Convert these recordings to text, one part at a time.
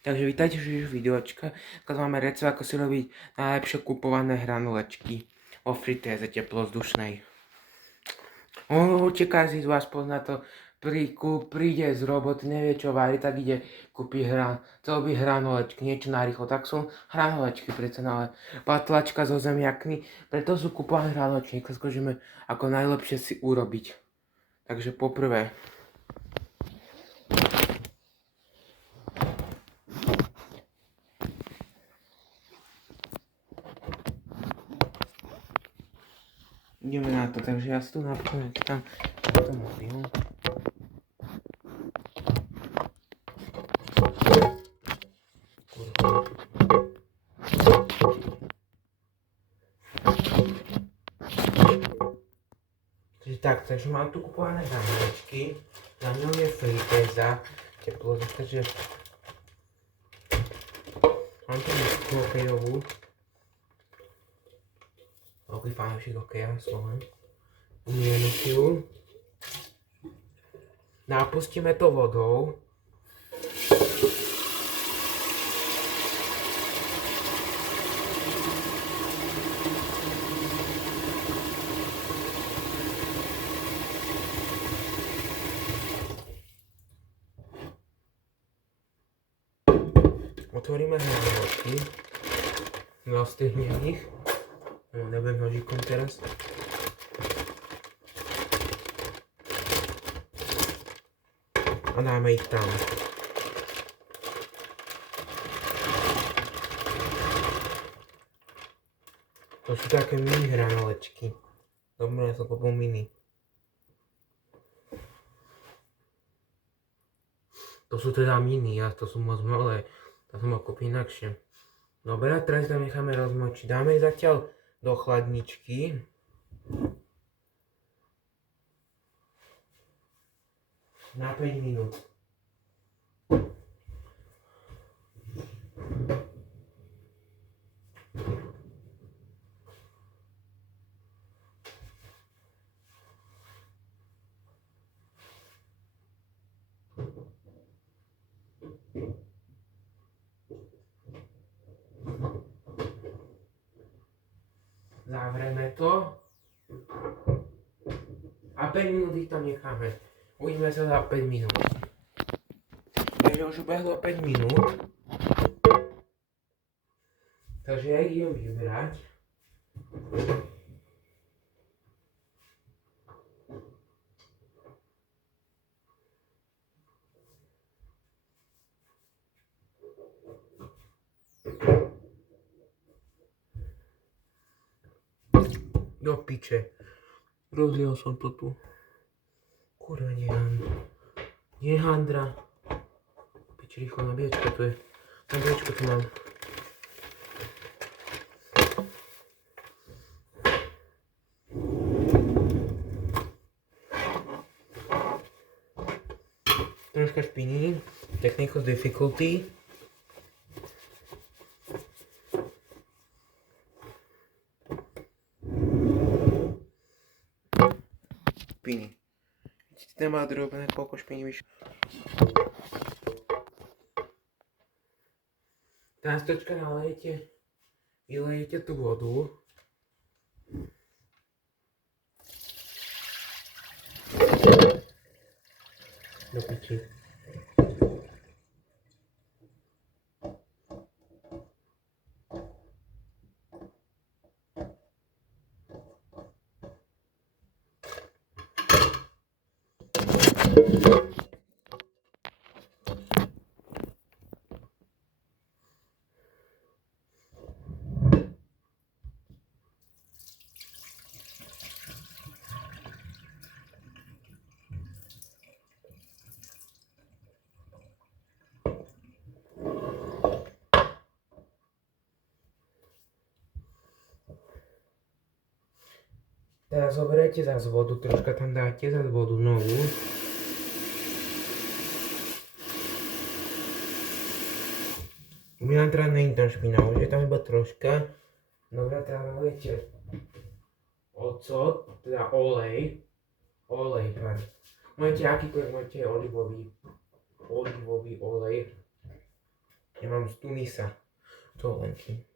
Takže vítajte v videočka. Dnes máme recept, ako si robiť najlepšie kupované hranolečky vo fritéze teplozdušnej. Určite každý z vás pozná to, príde z roboty, nevie čo varí, tak ide kúpiť celý hranolečky, niečo narýchlo. Tak sú hranolečky predsa, ale patlačka so zemiakmi, preto sú kupované hranolečky. Skúšame ako najlepšie si urobiť. Takže poprvé ideme na to, takže ja si tu napríklad tam to mobil. Takže mám tu kupované hranolečky, na ňom je fritéza, teplozdušná, takže mám tu misku hokejovú, veľký fanúšik hokeja, Sloven, umienú si ju, napustíme to vodou, otvoríme hranolečky, roztrhneme ich, nebudem nožikom teraz. A dáme ich tam. To sú také mini hranolečky. Dobre, ja som kúpil mini. To sú teda mini, a to sú moc malé. To som mal kúpiť inakšie. Dobre, a teraz to necháme rozmočiť. Dáme ich zatiaľ do chladničky. Na 5 minút. Zavrieme to a 5 minút ich tam necháme. Uvidíme sa za 5 minút. Takže už ubehlo 5 minút. Takže ja ich idem vybrať. Do piče. Rozdiel som to tu. Kurva, nie handra. Piči, rýchlo nabíjačka tu je. Nabíjačku tu mám. Troška špiní. Technical difficulty. Špiny. Vidíte, nemá drobné, koľko špiny vyšlo. Teraz troška vylejete tú vodu. Do piči. Teraz zoberiete zase vodu, troška tam dáte zase vodu novú. U mňa teda není tam špina, už je tam iba troška. Dobre, teraz naliete ocot, teda olej, môžete akýkoľvek, môžete olivový olej. Ja mám z Tunisa dovolenky.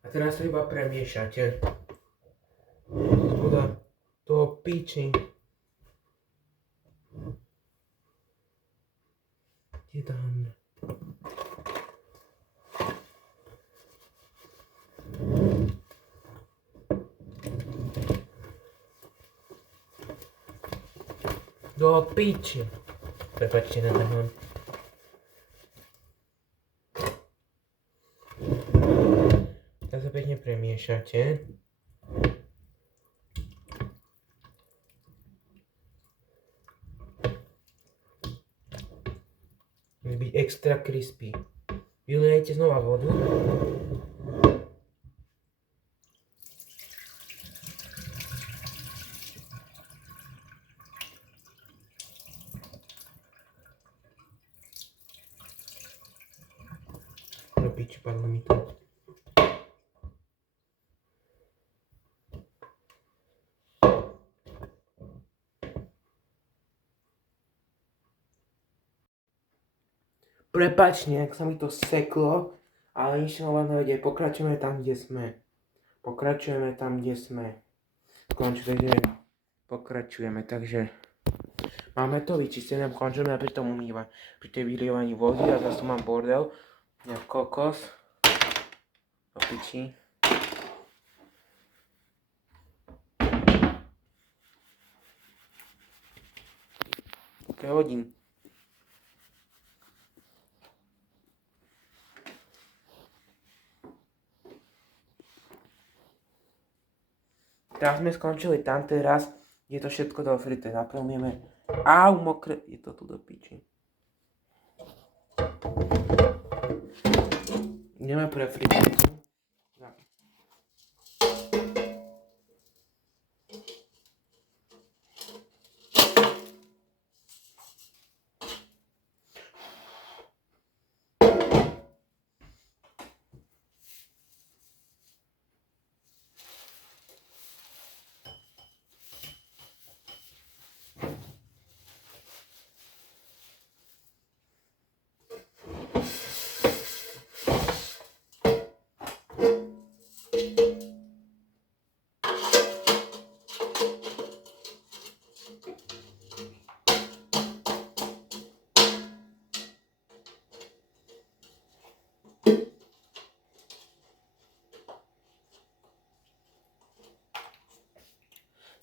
A teraz to iba premiešate. Spoda toho piči. Kde dáme? Do piči. Prepačte, nedám. Tak to pekne premiešate. Musí byť extra crispy. Vylijete znova vodu. Do piči, padlo mi to. Prepač, nejak sa mi to seklo, ale nič nové nevede. Pokračujeme tam, kde sme. Pokračujeme, takže máme to vyčistené, končíme pri tom umývať, pri tej vylievaní vody a zase tu mám bordel, nejak kokos, do piči. To hodím. Teraz sme skončili tam, teraz je to všetko do frite, naplníme. Au, mokré, je to tu do piči. Ideme pre fritézu.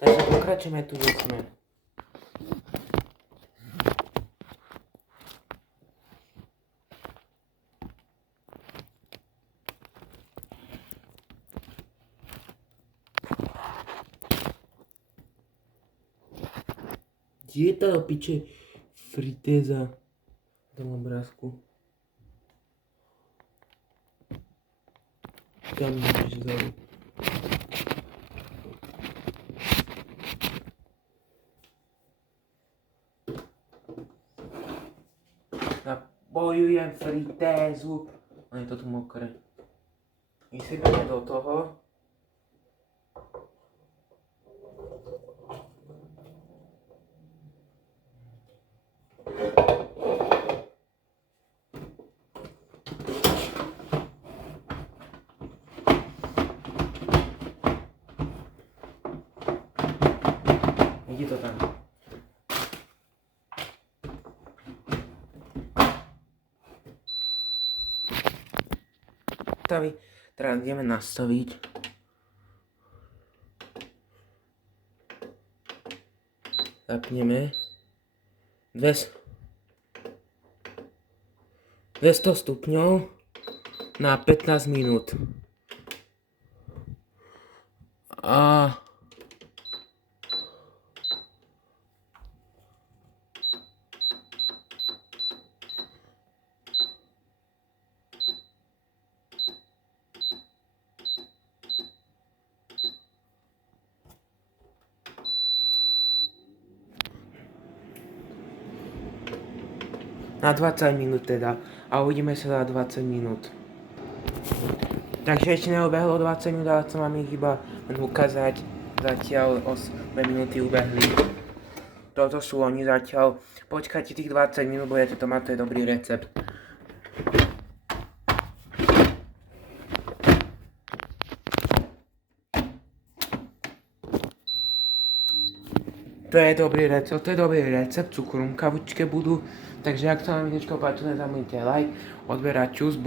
Takže pokračujeme tu, kde sme. Kde je tá do piče fritéza v tom obrázku? Tam môžeš zaujíť. Napojujem fritézu. A je to tu mokré. Vysypeme do toho. Ide to tam. Teraz ideme nastaviť. Zapneme. 200 stupňov na 15 minút. A na 20 minút teda. A uvidíme sa za 20 minút. Takže ešte neubehlo 20 minút, ale chcem vám ich iba ukázať. Zatiaľ 8 minúty ubehli. Toto sú oni zatiaľ. Počkajte tých 20 minút, budete to mať, to je dobrý recept. To je dobrý recept, cukrum kavučke budú. Takže ak sa vám videčko páči, nezabudnite like, odberať čus,